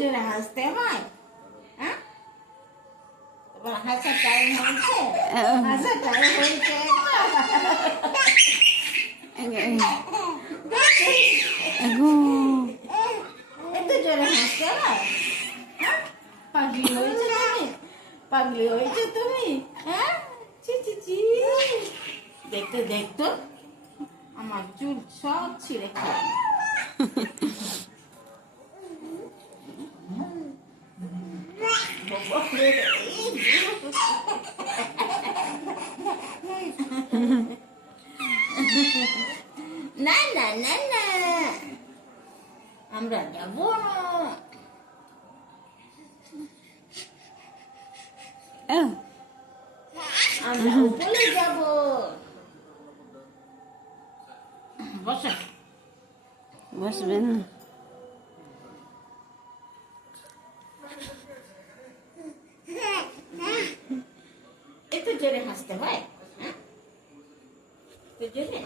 জোরে হাসতে হয়? হ্যাঁ, তোমার হাসার টাইম হয়েছে? হাসার টাইম হয়েছে? এত জোরে হাসতে হয়? পাগলি হয়েছে তুমি? পাগলি হয়েছে তুমি? হ্যাঁ, ছি ছি ছি। দেখতো দেখতো আমার চুল সব ছিঁড়ে খায়। না না না না, আমরা যাবো না, আমরা উপরে যাবো। বসো, বসবেন। একটু জোরে হাসতে হয়? হ্যাঁ, একটু জোরে।